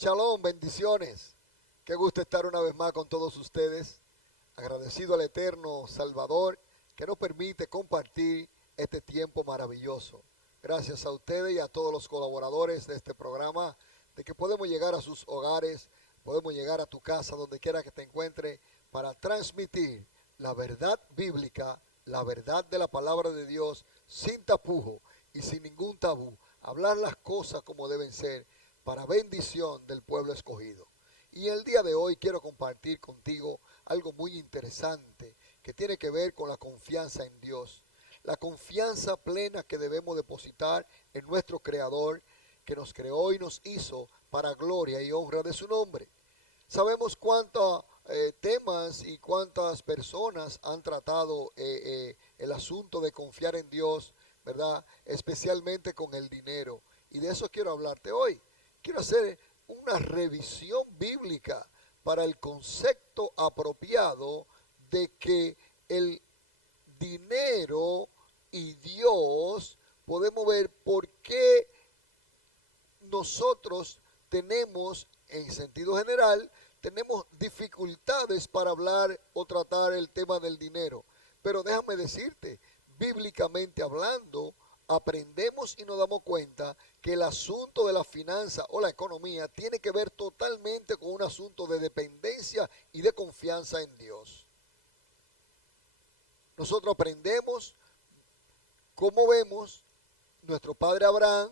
Shalom, bendiciones. Qué gusto estar una vez más con todos ustedes. Agradecido al eterno Salvador que nos permite compartir este tiempo maravilloso. Gracias a ustedes y a todos los colaboradores de este programa, de que podemos llegar a sus hogares, podemos llegar a tu casa, donde quiera que te encuentre, para transmitir la verdad bíblica, la verdad de la palabra de Dios, sin tapujo y sin ningún tabú. Hablar las cosas como deben ser, para bendición del pueblo escogido. Y el día de hoy quiero compartir contigo algo muy interesante que tiene que ver con la confianza en Dios. La confianza plena que debemos depositar en nuestro Creador, que nos creó y nos hizo para gloria y honra de su nombre. Sabemos cuántos temas y cuántas personas han tratado el asunto de confiar en Dios, ¿verdad? Especialmente con el dinero. Y de eso quiero hablarte hoy. Quiero hacer una revisión bíblica para el concepto apropiado de que el dinero y Dios, podemos ver por qué nosotros tenemos, en sentido general, tenemos dificultades para hablar o tratar el tema del dinero. Pero déjame decirte, bíblicamente hablando, aprendemos y nos damos cuenta que el asunto de la finanza o la economía tiene que ver totalmente con un asunto de dependencia y de confianza en Dios. Nosotros aprendemos cómo vemos nuestro padre Abraham,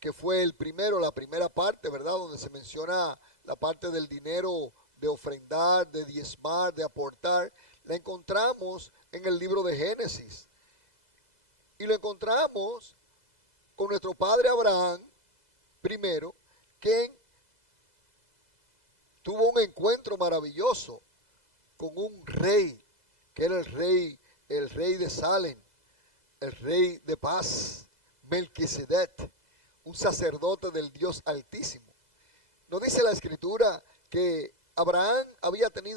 que fue el primero, la primera parte, ¿verdad? Donde se menciona la parte del dinero, de ofrendar, de diezmar, de aportar. La encontramos en el libro de Génesis. Y lo encontramos con nuestro padre Abraham, primero, quien tuvo un encuentro maravilloso con un rey, que era el rey de Salem, el rey de paz, Melquisedec, un sacerdote del Dios Altísimo. Nos dice la Escritura que Abraham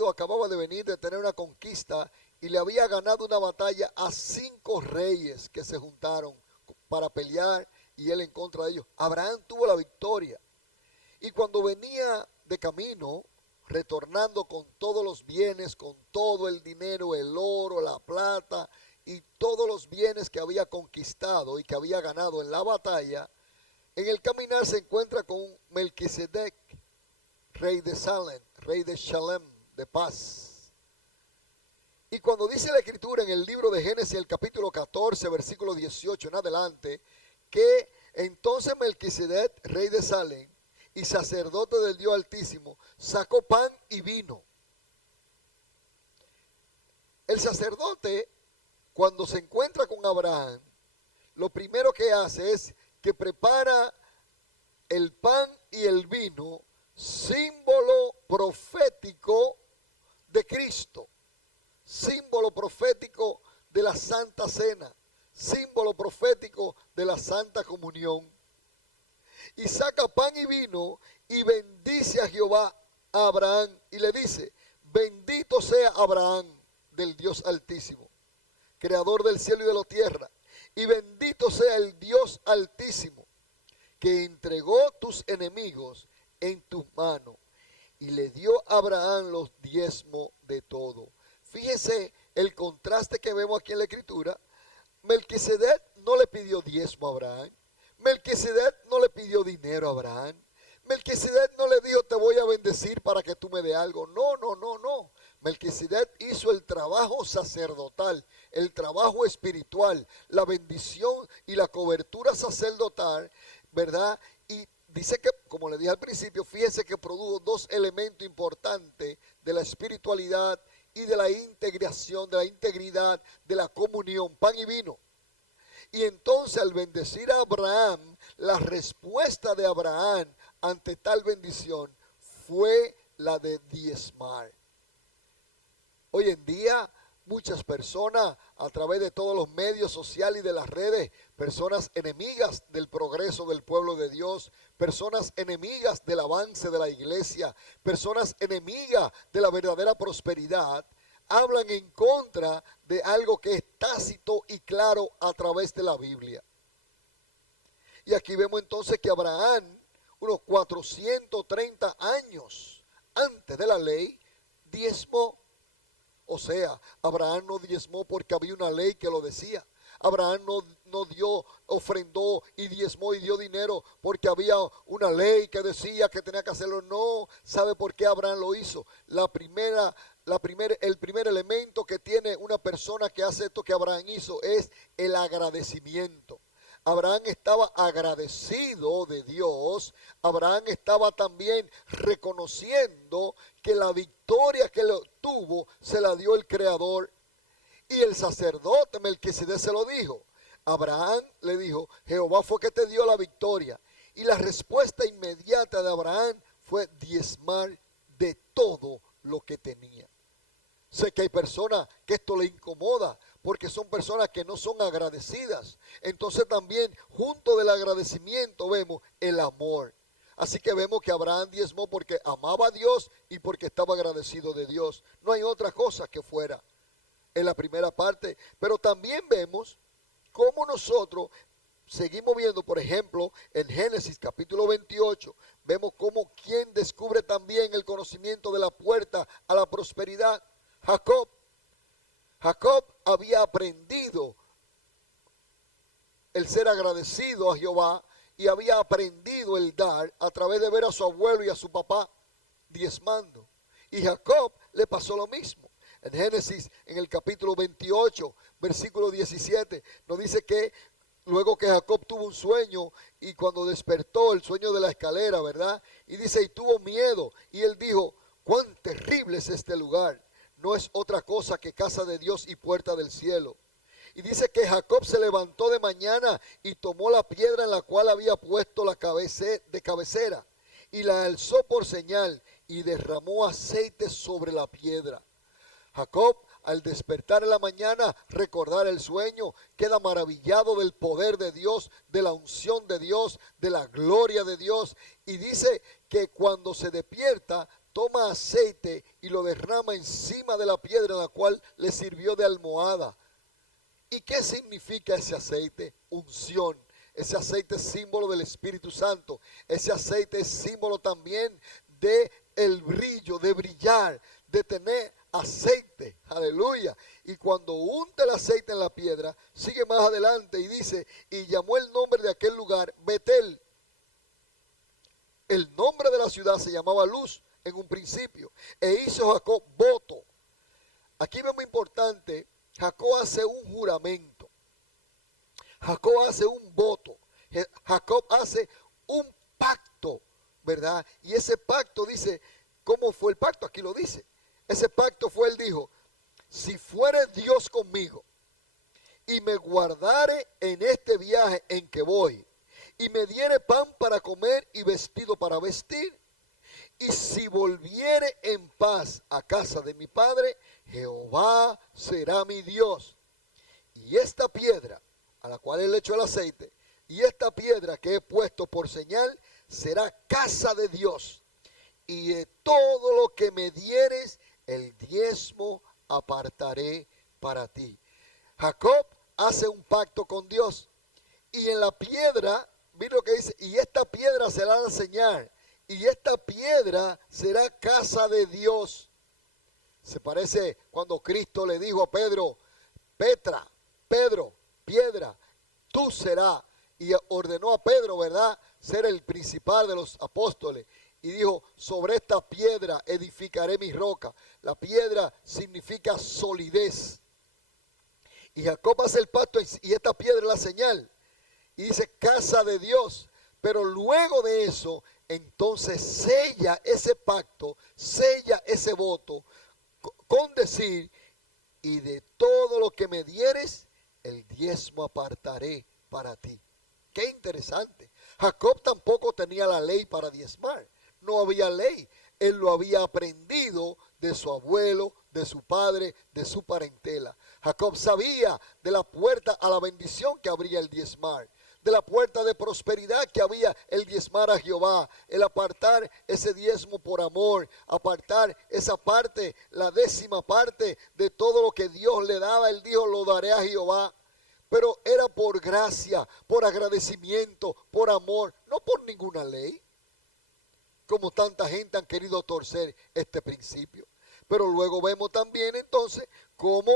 acababa de venir de tener una conquista y le había ganado una batalla a 5 reyes que se juntaron para pelear y él en contra de ellos. Abraham tuvo la victoria. Y cuando venía de camino, retornando con todos los bienes, con todo el dinero, el oro, la plata y todos los bienes que había conquistado y que había ganado en la batalla, en el caminar se encuentra con Melquisedec, rey de Salem, rey de Shalem, de paz. Y cuando dice la Escritura en el libro de Génesis, el capítulo 14, versículo 18 en adelante, que entonces Melquisedec, rey de Salem y sacerdote del Dios Altísimo, sacó pan y vino. El sacerdote, cuando se encuentra con Abraham, lo primero que hace es que prepara el pan y el vino, símbolo profético de Cristo, símbolo profético de la Santa Cena, símbolo profético de la Santa Comunión. Y saca pan y vino y bendice a Jehová, a Abraham, y le dice: bendito sea Abraham del Dios Altísimo, creador del cielo y de la tierra, y bendito sea el Dios Altísimo, que entregó tus enemigos en tus manos, y le dio a Abraham los diezmos de todo. Fíjese el contraste que vemos aquí en la Escritura. Melquisedec no le pidió diezmo a Abraham. Melquisedec no le pidió dinero a Abraham. Melquisedec no le dijo: te voy a bendecir para que tú me dé algo. No, no, no, no. Melquisedec hizo el trabajo sacerdotal, el trabajo espiritual, la bendición y la cobertura sacerdotal, ¿verdad? Y dice que, como le dije al principio, fíjese que produjo 2 elementos importantes de la espiritualidad y de la integración, de la integridad, de la comunión, pan y vino. Y entonces, al bendecir a Abraham, la respuesta de Abraham ante tal bendición fue la de diezmar. Hoy en día, muchas personas, a través de todos los medios sociales y de las redes, personas enemigas del progreso del pueblo de Dios, personas enemigas del avance de la iglesia, personas enemigas de la verdadera prosperidad, hablan en contra de algo que es tácito y claro a través de la Biblia. Y aquí vemos entonces que Abraham unos 430 años antes de la ley, diezmó. O sea, Abraham no diezmó porque había una ley que lo decía. Abraham no dio, ofrendó y diezmó y dio dinero porque había una ley que decía que tenía que hacerlo. No, ¿sabe por qué Abraham lo hizo? El primer elemento que tiene una persona que hace esto que Abraham hizo es el agradecimiento. Abraham estaba agradecido de Dios. Abraham estaba también reconociendo que la victoria que lo tuvo se la dio el Creador. Y el sacerdote Melquisedec se lo dijo. Abraham le dijo, Jehová fue que te dio la victoria. Y la respuesta inmediata de Abraham fue diezmar de todo lo que tenía. Sé que hay personas que esto le incomoda porque son personas que no son agradecidas. Entonces también junto del agradecimiento vemos el amor. Así que vemos que Abraham diezmó porque amaba a Dios y porque estaba agradecido de Dios. No hay otra cosa que fuera en la primera parte. Pero también vemos cómo nosotros seguimos viendo, por ejemplo, en Génesis capítulo 28, vemos cómo quien descubre también el conocimiento de la puerta a la prosperidad. Jacob había aprendido el ser agradecido a Jehová y había aprendido el dar a través de ver a su abuelo y a su papá diezmando. Y Jacob le pasó lo mismo. En Génesis, en el capítulo 28, versículo 17, nos dice que luego que Jacob tuvo un sueño y cuando despertó el sueño de la escalera, ¿verdad? Y dice, y tuvo miedo. Y él dijo, cuán terrible es este lugar. No es otra cosa que casa de Dios y puerta del cielo. Y dice que Jacob se levantó de mañana y tomó la piedra en la cual había puesto la de cabecera y la alzó por señal y derramó aceite sobre la piedra. Jacob, al despertar en la mañana, recordar el sueño, queda maravillado del poder de Dios, de la unción de Dios, de la gloria de Dios. Y dice que cuando se despierta, toma aceite y lo derrama encima de la piedra, la cual le sirvió de almohada. ¿Y qué significa ese aceite? Unción. Ese aceite es símbolo del Espíritu Santo. Ese aceite es símbolo también de el brillo, de brillar, de tener aceite. Aleluya. Y cuando unta el aceite en la piedra, sigue más adelante y dice, y llamó el nombre de aquel lugar Betel. El nombre de la ciudad se llamaba Luz en un principio. E hizo Jacob voto. Aquí vemos importante, Jacob hace un juramento. Jacob hace un voto. Jacob hace un pacto, ¿verdad? Y ese pacto dice, ¿cómo fue el pacto? Aquí lo dice. Ese pacto fue, él dijo, si fuere Dios conmigo y me guardare en este viaje en que voy y me diere pan para comer y vestido para vestir, y si volviere en paz a casa de mi padre, Jehová será mi Dios. Y esta piedra, a la cual él echó el aceite, y esta piedra que he puesto por señal, será casa de Dios. Y de todo lo que me dieres, el diezmo apartaré para ti. Jacob hace un pacto con Dios. Y en la piedra, mira lo que dice, y esta piedra será la señal. Y esta piedra será casa de Dios. Se parece cuando Cristo le dijo a Pedro, Pedro, piedra, tú serás. Y ordenó a Pedro, ¿verdad?, ser el principal de los apóstoles. Y dijo, sobre esta piedra edificaré mi roca. La piedra significa solidez. Y Jacob hace el pacto y esta piedra es la señal. Y dice casa de Dios. Pero luego de eso, entonces sella ese pacto, sella ese voto con decir, y de todo lo que me dieres, el diezmo apartaré para ti. Qué interesante. Jacob tampoco tenía la ley para diezmar. No había ley. Él lo había aprendido de su abuelo, de su padre, de su parentela. Jacob sabía de la puerta a la bendición que abría el diezmar, de la puerta de prosperidad que había el diezmar a Jehová, el apartar ese diezmo por amor, apartar esa parte, la 10ª parte de todo lo que Dios le daba. Él dijo, lo daré a Jehová. Pero era por gracia, por agradecimiento, por amor, no por ninguna ley. como tanta gente han querido torcer este principio. Pero luego vemos también entonces cómo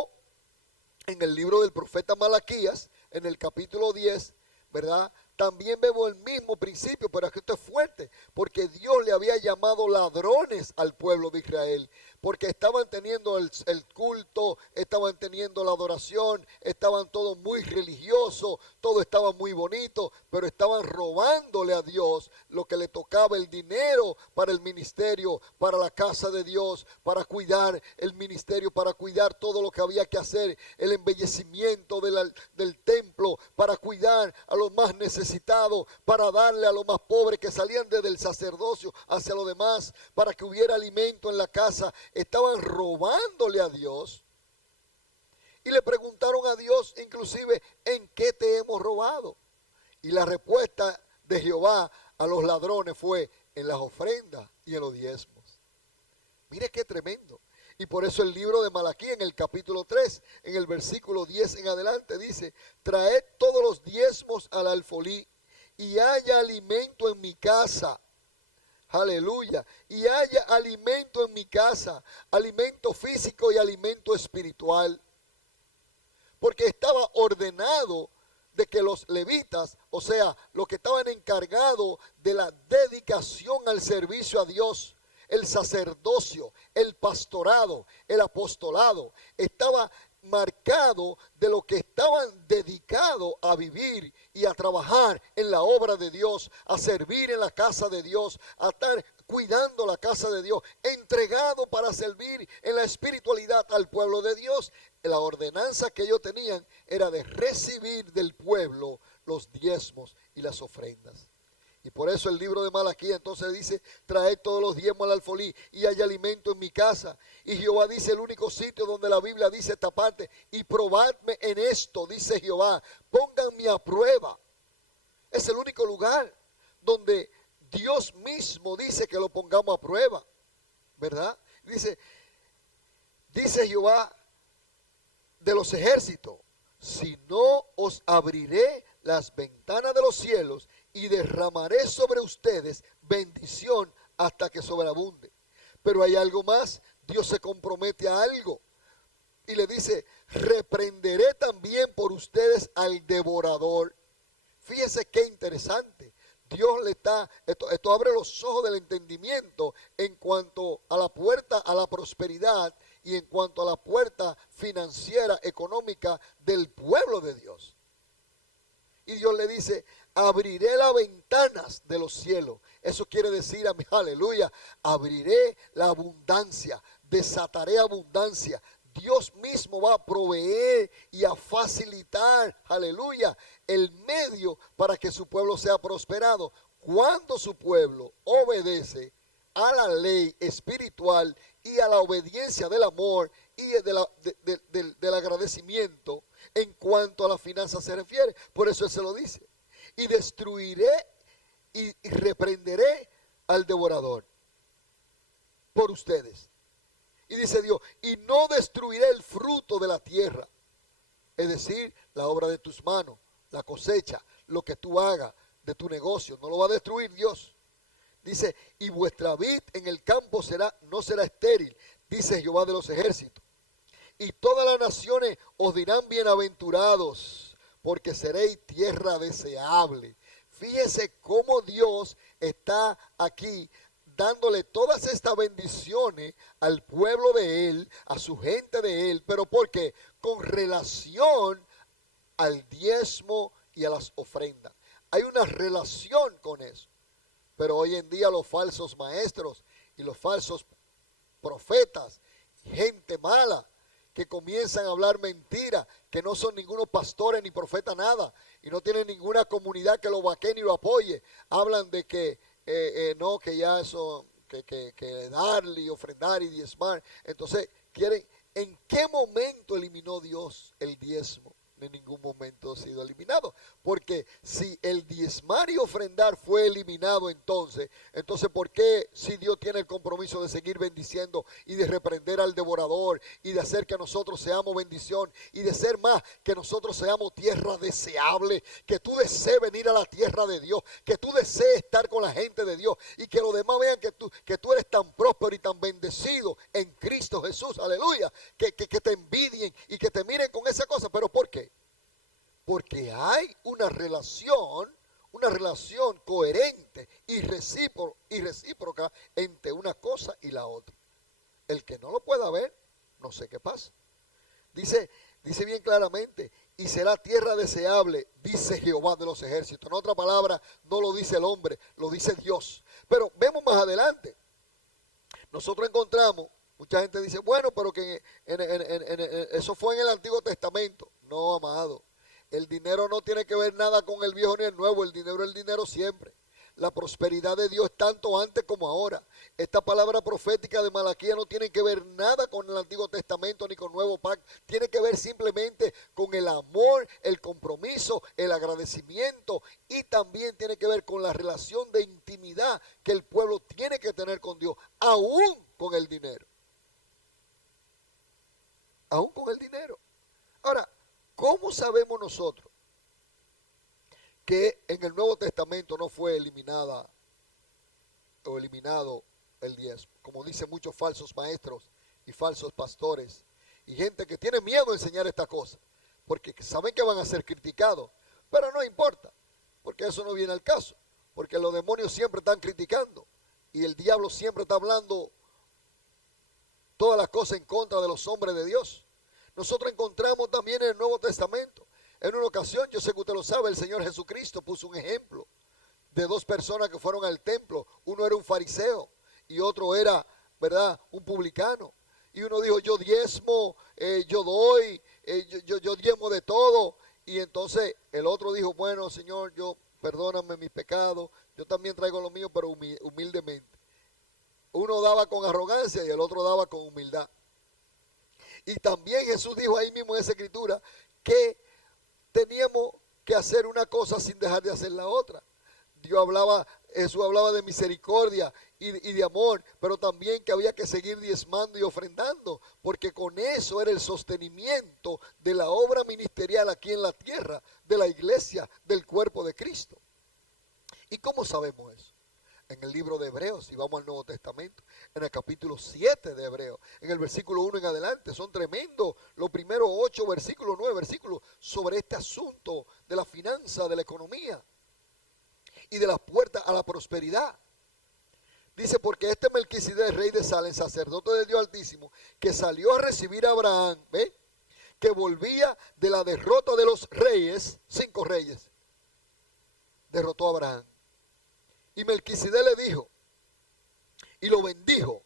en el libro del profeta Malaquías, en el capítulo 10, ¿verdad? También vemos el mismo principio, pero es que esto es fuerte, porque Dios le había llamado ladrones al pueblo de Israel, porque estaban teniendo el culto, estaban teniendo la adoración, estaban todos muy religiosos, todo estaba muy bonito, pero estaban robándole a Dios lo que le tocaba, el dinero para el ministerio, para la casa de Dios, para cuidar el ministerio, para cuidar todo lo que había que hacer, el embellecimiento del templo, para cuidar a los más necesitados, para darle a los más pobres que salían desde el sacerdocio hacia los demás, para que hubiera alimento en la casa. Estaban robándole a Dios y le preguntaron a Dios inclusive, ¿en qué te hemos robado? Y la respuesta de Jehová a los ladrones fue en las ofrendas y en los diezmos. Mire qué tremendo. Y por eso el libro de Malaquías en el capítulo 3, en el versículo 10 en adelante dice, traed todos los diezmos al alfolí y haya alimento en mi casa. Aleluya. Y haya alimento en mi casa, alimento físico y alimento espiritual. Porque estaba ordenado de que los levitas, o sea, los que estaban encargados de la dedicación al servicio a Dios, el sacerdocio, el pastorado, el apostolado, estaba marcado de lo que estaban dedicados a vivir y a trabajar en la obra de Dios, a servir en la casa de Dios, a estar cuidando la casa de Dios, entregado para servir en la espiritualidad al pueblo de Dios. La ordenanza que ellos tenían era de recibir del pueblo los diezmos y las ofrendas. Y por eso el libro de Malaquías entonces dice, traed todos los diezmos al alfolí y hay alimento en mi casa. Y Jehová dice, el único sitio donde la Biblia dice esta parte, y probadme en esto, dice Jehová, pónganme a prueba. Es el único lugar donde Dios mismo dice que lo pongamos a prueba, ¿verdad? Dice Jehová de los ejércitos, si no os abriré las ventanas de los cielos y derramaré sobre ustedes bendición hasta que sobreabunde. Pero hay algo más, Dios se compromete a algo y le dice, reprenderé también por ustedes al devorador. Fíjese qué interesante. Dios le está, esto abre los ojos del entendimiento en cuanto a la puerta a la prosperidad y en cuanto a la puerta financiera, económica del pueblo de Dios. Y Dios le dice, abriré las ventanas de los cielos. Eso quiere decir, aleluya, abriré la abundancia, desataré abundancia. Dios mismo va a proveer y a facilitar, aleluya, el medio para que su pueblo sea prosperado. Cuando su pueblo obedece a la ley espiritual y a la obediencia del amor y del agradecimiento en cuanto a la finanza se refiere. Por eso Él se lo dice. Y destruiré y reprenderé al devorador por ustedes. Y dice Dios, y no destruiré el fruto de la tierra. Es decir, la obra de tus manos, la cosecha, lo que tú hagas de tu negocio. No lo va a destruir Dios. Dice, y vuestra vid en el campo no será estéril, dice Jehová de los ejércitos. Y todas las naciones os dirán bienaventurados, porque seréis tierra deseable. Fíjese cómo Dios está aquí dándole todas estas bendiciones al pueblo de Él, a su gente de Él. ¿Pero por qué? Con relación al diezmo y a las ofrendas. Hay una relación con eso. Pero hoy en día los falsos maestros y los falsos profetas, gente mala, que comienzan a hablar mentiras, que no son ningunos pastores ni profetas nada, y no tienen ninguna comunidad que lo vaquee ni lo apoye. Hablan de que no, que ya eso, que darle y ofrendar y diezmar. Entonces, ¿en qué momento eliminó Dios el diezmo? en ningún momento ha sido eliminado. Porque si el diezmar y ofrendar fue eliminado entonces ¿por qué si Dios tiene el compromiso de seguir bendiciendo y de reprender al devorador y de hacer que nosotros seamos bendición y de ser más, que nosotros seamos tierra deseable, que tú desees venir a la tierra de Dios, que tú desees estar con la gente de Dios y que los demás vean que tú eres tan próspero y tan bendecido en Cristo Jesús, aleluya, que te envidien y que te miren con esa cosa? ¿Pero por qué? Porque hay una relación coherente y recíproca entre una cosa y la otra. El que no lo pueda ver, no sé qué pasa. Dice bien claramente, y será tierra deseable, dice Jehová de los ejércitos. En otra palabra, no lo dice el hombre, lo dice Dios. Pero vemos más adelante. Nosotros encontramos, mucha gente dice, bueno, pero que eso fue en el Antiguo Testamento. No, amado. El dinero no tiene que ver nada con el viejo ni el nuevo. El dinero es el dinero siempre. La prosperidad de Dios tanto antes como ahora. Esta palabra profética de Malaquías no tiene que ver nada con el Antiguo Testamento ni con el Nuevo Pacto. Tiene que ver simplemente con el amor, el compromiso, el agradecimiento y también tiene que ver con la relación de intimidad que el pueblo tiene que tener con Dios, aún con el dinero. Aún con el dinero. Ahora, ¿cómo sabemos nosotros que en el Nuevo Testamento no fue eliminado el diezmo? Como dicen muchos falsos maestros y falsos pastores y gente que tiene miedo de enseñar esta cosa, porque saben que van a ser criticados, pero no importa, porque eso no viene al caso, porque los demonios siempre están criticando y el diablo siempre está hablando todas las cosas en contra de los hombres de Dios. Nosotros encontramos también en el Nuevo Testamento, en una ocasión, yo sé que usted lo sabe, el Señor Jesucristo puso un ejemplo de dos personas que fueron al templo. Uno era un fariseo y otro era, ¿verdad?, un publicano. Y uno dijo, yo diezmo, yo doy, yo diezmo de todo. Y entonces el otro dijo, bueno, Señor, perdóname mis pecados, yo también traigo lo mío, pero humildemente. Uno daba con arrogancia y el otro daba con humildad. Y también Jesús dijo ahí mismo en esa escritura que teníamos que hacer una cosa sin dejar de hacer la otra. Jesús hablaba de misericordia y de amor, pero también que había que seguir diezmando y ofrendando, porque con eso era el sostenimiento de la obra ministerial aquí en la tierra, de la iglesia, del cuerpo de Cristo. ¿Y cómo sabemos eso? En el libro de Hebreos, si vamos al Nuevo Testamento, en el capítulo 7 de Hebreos, en el versículo 1 en adelante, son tremendos los primeros 8 versículos, 9 versículos sobre este asunto de la finanza, de la economía y de las puertas a la prosperidad. Dice, porque este Melquisedec, rey de Salem, sacerdote de Dios Altísimo, que salió a recibir a Abraham, ¿ve?, que volvía de la derrota de los reyes, 5 reyes, derrotó a Abraham. Y Melquisedec le dijo, y lo bendijo.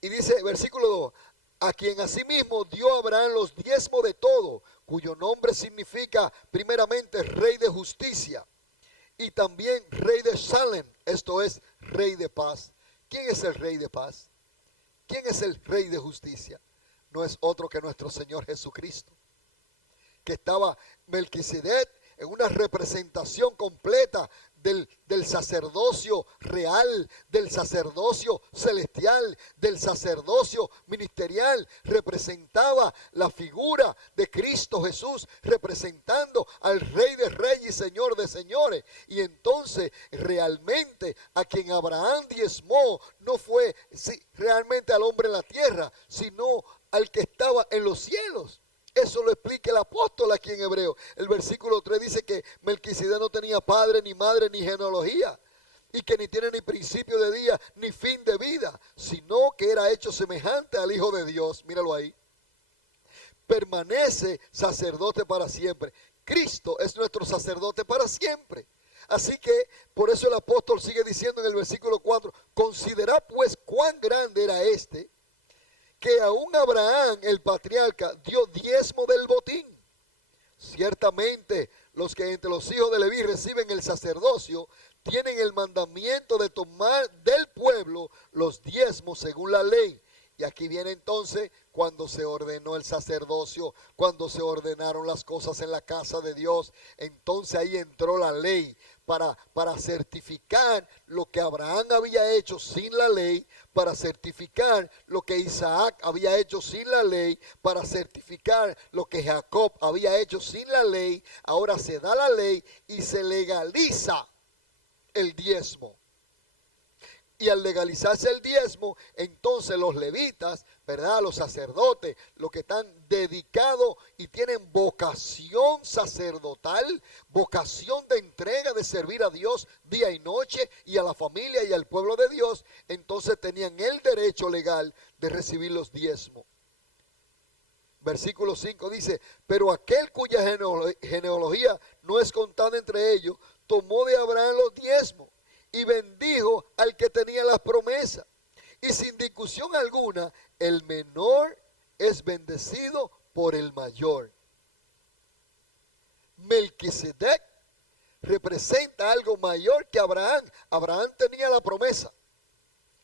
Y dice, versículo 2, a quien asimismo dio Abraham los diezmos de todo, cuyo nombre significa primeramente rey de justicia, y también rey de Salem, esto es, rey de paz. ¿Quién es el rey de paz? ¿Quién es el rey de justicia? No es otro que nuestro Señor Jesucristo, que estaba Melquisedec en una representación completa del sacerdocio real, del sacerdocio celestial, del sacerdocio ministerial. Representaba la figura de Cristo Jesús, representando al Rey de Reyes y Señor de Señores. Y entonces realmente a quien Abraham diezmó no fue realmente al hombre en la tierra, sino al que estaba en los cielos. Eso lo explica el apóstol aquí en Hebreo. El versículo 3 dice que Melquisedec no tenía padre, ni madre, ni genealogía, y que ni tiene ni principio de día, ni fin de vida, sino que era hecho semejante al Hijo de Dios. Míralo ahí. Permanece sacerdote para siempre. Cristo es nuestro sacerdote para siempre. Así que por eso el apóstol sigue diciendo en el versículo 4, considera pues cuán grande era este, que aún Abraham, el patriarca, dio diezmo del botín. Ciertamente, los que entre los hijos de Leví reciben el sacerdocio, tienen el mandamiento de tomar del pueblo los diezmos según la ley, Y aquí viene entonces cuando se ordenó el sacerdocio, cuando se ordenaron las cosas en la casa de Dios. Entonces ahí entró la ley para certificar lo que Abraham había hecho sin la ley, para certificar lo que Isaac había hecho sin la ley, para certificar lo que Jacob había hecho sin la ley. Ahora se da la ley y se legaliza el diezmo. Y al legalizarse el diezmo, entonces los levitas, ¿verdad? Los sacerdotes, los que están dedicados y tienen vocación sacerdotal, vocación de entrega, de servir a Dios día y noche y a la familia y al pueblo de Dios, entonces tenían el derecho legal de recibir los diezmos. Versículo 5 dice, pero aquel cuya genealogía no es contada entre ellos, tomó de Abraham los diezmos y bendijo al que tenía las promesas. Y sin discusión alguna, el menor es bendecido por el mayor. Melquisedec representa algo mayor que Abraham. Abraham tenía la promesa.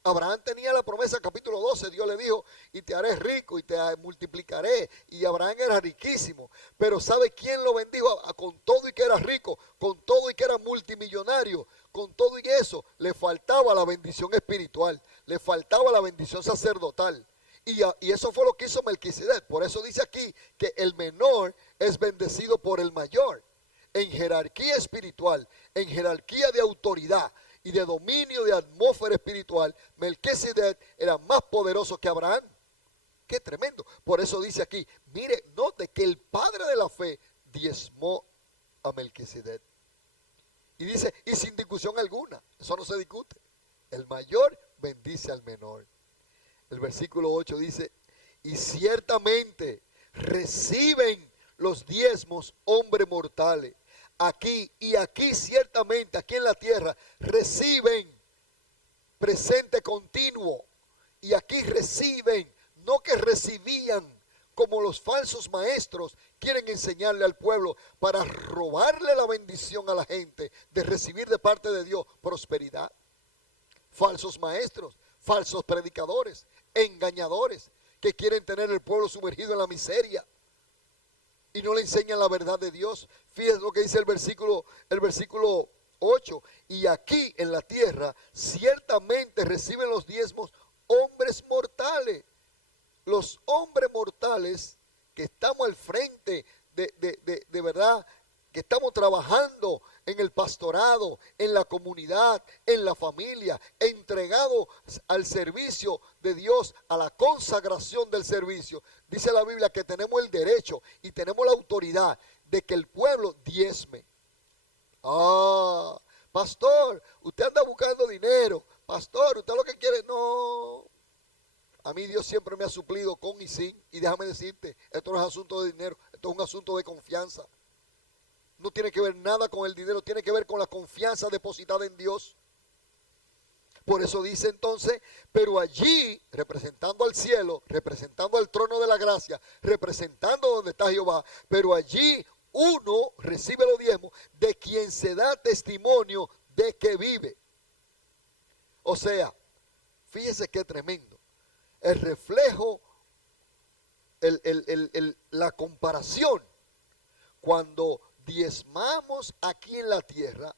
Abraham tenía la promesa, capítulo 12, Dios le dijo, y te haré rico y te multiplicaré. Y Abraham era riquísimo. Pero ¿sabe quién lo bendijo? Con todo y que era rico, con todo y que era multimillonario, con todo y eso, le faltaba la bendición espiritual, le faltaba la bendición sacerdotal. Y eso fue lo que hizo Melquisedec. Por eso dice aquí que el menor es bendecido por el mayor. En jerarquía espiritual, en jerarquía de autoridad y de dominio de atmósfera espiritual, Melquisedec era más poderoso que Abraham. Qué tremendo. Por eso dice aquí, mire, note que el padre de la fe diezmó a Melquisedec. Y dice, y sin discusión alguna, eso no se discute. El mayor bendice al menor. El versículo 8 dice, y ciertamente reciben los diezmos hombres mortales. Aquí y aquí ciertamente, aquí en la tierra, reciben, presente continuo. Y aquí reciben, no que recibían, como los falsos maestros quieren enseñarle al pueblo para robarle la bendición a la gente de recibir de parte de Dios prosperidad. Falsos maestros, falsos predicadores, engañadores que quieren tener el pueblo sumergido en la miseria y no le enseñan la verdad de Dios. Fíjense lo que dice el versículo 8. Y aquí en la tierra ciertamente reciben los diezmos hombres mortales. Los hombres mortales que estamos al frente de verdad, que estamos trabajando en el pastorado, en la comunidad, en la familia, entregados al servicio de Dios, a la consagración del servicio. Dice la Biblia que tenemos el derecho y tenemos la autoridad de que el pueblo diezme. Pastor, usted anda buscando dinero. Pastor, usted lo que quiere, no. A mí Dios siempre me ha suplido con y sin. Y déjame decirte, esto no es asunto de dinero, esto es un asunto de confianza. No tiene que ver nada con el dinero, tiene que ver con la confianza depositada en Dios. Por eso dice entonces, pero allí, representando al cielo, representando al trono de la gracia, representando donde está Jehová, pero allí uno recibe los diezmos de quien se da testimonio de que vive. O sea, fíjese qué tremendo. El reflejo, la comparación, cuando diezmamos aquí en la tierra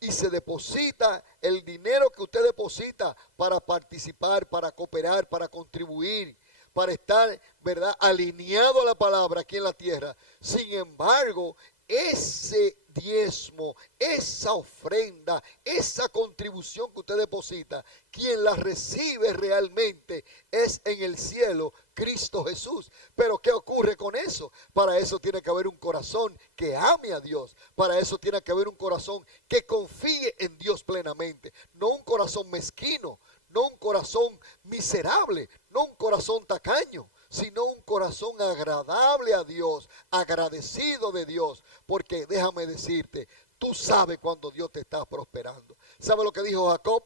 y se deposita el dinero que usted deposita para participar, para cooperar, para contribuir, para estar, ¿verdad?, alineado a la palabra aquí en la tierra. Sin embargo, ese diezmo, esa ofrenda, esa contribución que usted deposita, quien la recibe realmente es en el cielo Cristo Jesús. Pero ¿qué ocurre con eso? Para eso tiene que haber un corazón que ame a Dios. Para eso tiene que haber un corazón que confíe en Dios plenamente. No un corazón mezquino, no un corazón miserable, no un corazón tacaño, sino un corazón agradable a Dios, agradecido de Dios. Porque déjame decirte, tú sabes cuando Dios te está prosperando. ¿Sabe lo que dijo Jacob?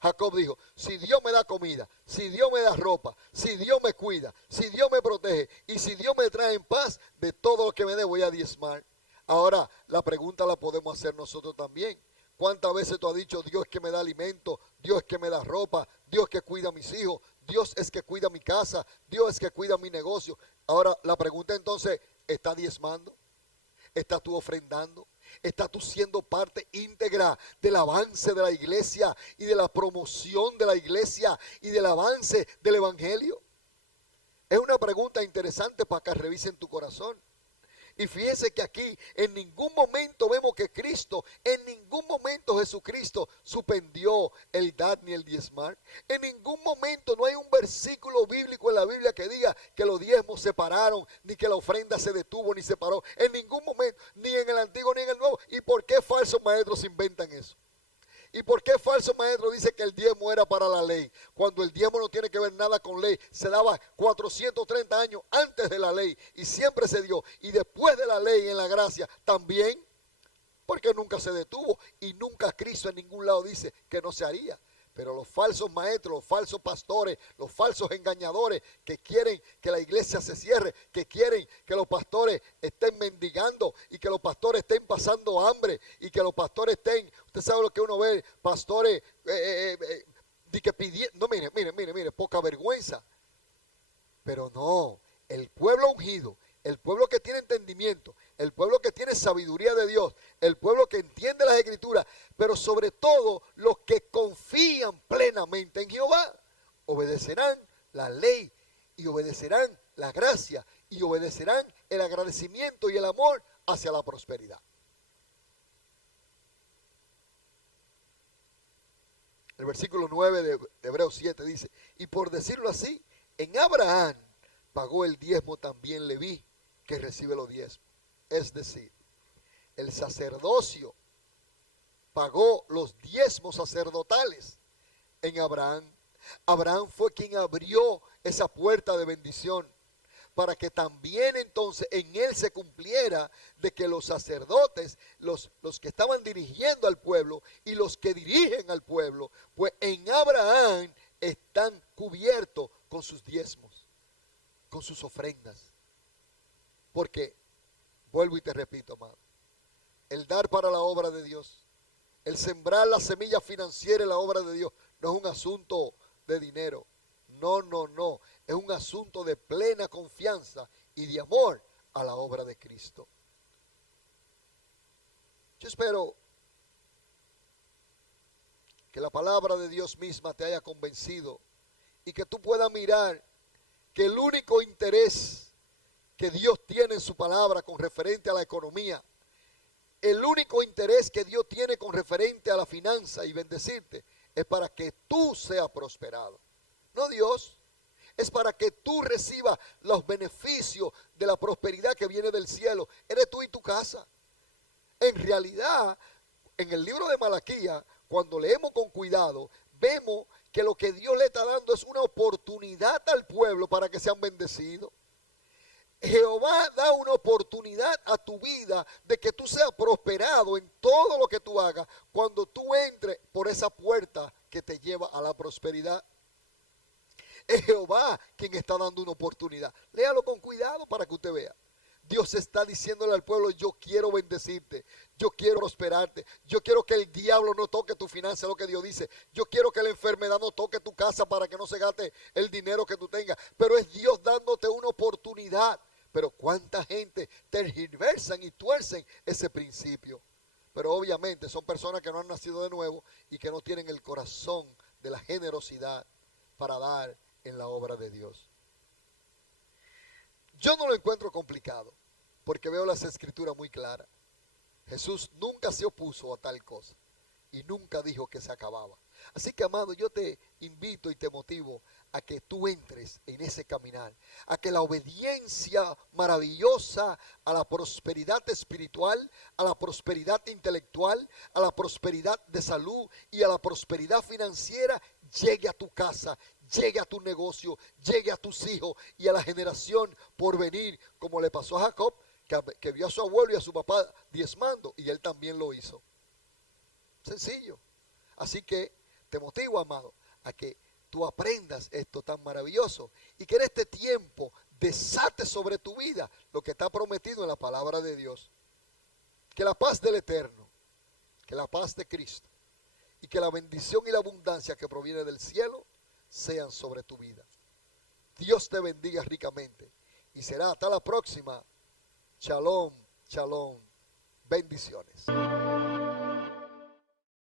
Jacob dijo, si Dios me da comida, si Dios me da ropa, si Dios me cuida, si Dios me protege y si Dios me trae en paz, de todo lo que me dé voy a diezmar. Ahora, la pregunta la podemos hacer nosotros también. ¿Cuántas veces tú has dicho, Dios es que me da alimento, Dios es que me da ropa, Dios que cuida a mis hijos, Dios es que cuida mi casa, Dios es que cuida mi negocio. Ahora la pregunta entonces, ¿estás diezmando? ¿Estás tú ofrendando? ¿Estás tú siendo parte íntegra del avance de la iglesia y de la promoción de la iglesia y del avance del evangelio? Es una pregunta interesante para que revisen tu corazón. Y fíjense que aquí en ningún momento vemos que Cristo, en ningún momento Jesucristo suspendió el dar ni el diezmar. En ningún momento no hay un versículo bíblico en la Biblia que diga que los diezmos se pararon, ni que la ofrenda se detuvo ni se paró. En ningún momento, ni en el Antiguo ni en el Nuevo. ¿Y por qué falsos maestros inventan eso? ¿Y por qué falso maestro dice que el diezmo era para la ley? Cuando el diezmo no tiene que ver nada con ley. Se daba 430 años antes de la ley y siempre se dio. Y después de la ley en la gracia también, porque nunca se detuvo. Y nunca Cristo en ningún lado dice que no se haría. Pero los falsos maestros, los falsos pastores, los falsos engañadores que quieren que la iglesia se cierre, que quieren que los pastores estén mendigando y que los pastores estén pasando hambre y que los pastores estén, usted sabe lo que uno ve, pastores de que pidiendo, no, mire, poca vergüenza. Pero no, el pueblo ungido, el pueblo que tiene entendimiento, el pueblo que tiene sabiduría de Dios, el pueblo que entiende las escrituras, pero sobre todo los que confían plenamente en Jehová, obedecerán la ley y obedecerán la gracia y obedecerán el agradecimiento y el amor hacia la prosperidad. El versículo 9 de Hebreos 7 dice, y por decirlo así, en Abraham pagó el diezmo también Leví, que recibe los diezmos. Es decir, el sacerdocio pagó los diezmos sacerdotales en Abraham. Abraham fue quien abrió esa puerta de bendición para que también entonces en él se cumpliera de que los sacerdotes, los que estaban dirigiendo al pueblo y los que dirigen al pueblo, pues en Abraham están cubiertos con sus diezmos, con sus ofrendas. Porque, vuelvo y te repito, amado, el dar para la obra de Dios, el sembrar la semilla financiera en la obra de Dios, no es un asunto de dinero. No. Es un asunto de plena confianza y de amor a la obra de Cristo. Yo espero que la palabra de Dios misma te haya convencido y que tú puedas mirar que el único interés que Dios tiene en su palabra con referente a la economía, el único interés que Dios tiene con referente a la finanza y bendecirte, es para que tú seas prosperado. No Dios, es para que tú recibas los beneficios de la prosperidad que viene del cielo. Eres tú y tu casa. En realidad, en el libro de Malaquías, cuando leemos con cuidado, vemos que lo que Dios le está dando es una oportunidad al pueblo para que sean bendecidos. Jehová da una oportunidad a tu vida de que tú seas prosperado en todo lo que tú hagas cuando tú entres por esa puerta que te lleva a la prosperidad. Es Jehová quien está dando una oportunidad. Léalo con cuidado para que usted vea. Dios está diciéndole al pueblo, yo quiero bendecirte, yo quiero prosperarte, yo quiero que el diablo no toque tu finanza, lo que Dios dice. Yo quiero que la enfermedad no toque tu casa para que no se gaste el dinero que tú tengas. Pero es Dios dándote una oportunidad. Pero cuánta gente tergiversan y tuercen ese principio. Pero obviamente son personas que no han nacido de nuevo y que no tienen el corazón de la generosidad para dar en la obra de Dios. Yo no lo encuentro complicado porque veo las escrituras muy claras. Jesús nunca se opuso a tal cosa y nunca dijo que se acababa. Así que, amado, yo te invito y te motivo a que tú entres en ese caminar, a que la obediencia maravillosa a la prosperidad espiritual, a la prosperidad intelectual, a la prosperidad de salud y a la prosperidad financiera llegue a tu casa, llegue a tu negocio, llegue a tus hijos y a la generación por venir, como le pasó a Jacob, que vio a su abuelo y a su papá diezmando y él también lo hizo. Sencillo. Así que te motivo, amado, a que tú aprendas esto tan maravilloso y que en este tiempo desate sobre tu vida lo que está prometido en la palabra de Dios. Que la paz del Eterno, que la paz de Cristo y que la bendición y la abundancia que proviene del cielo sean sobre tu vida. Dios te bendiga ricamente y será hasta la próxima. Shalom, shalom, bendiciones.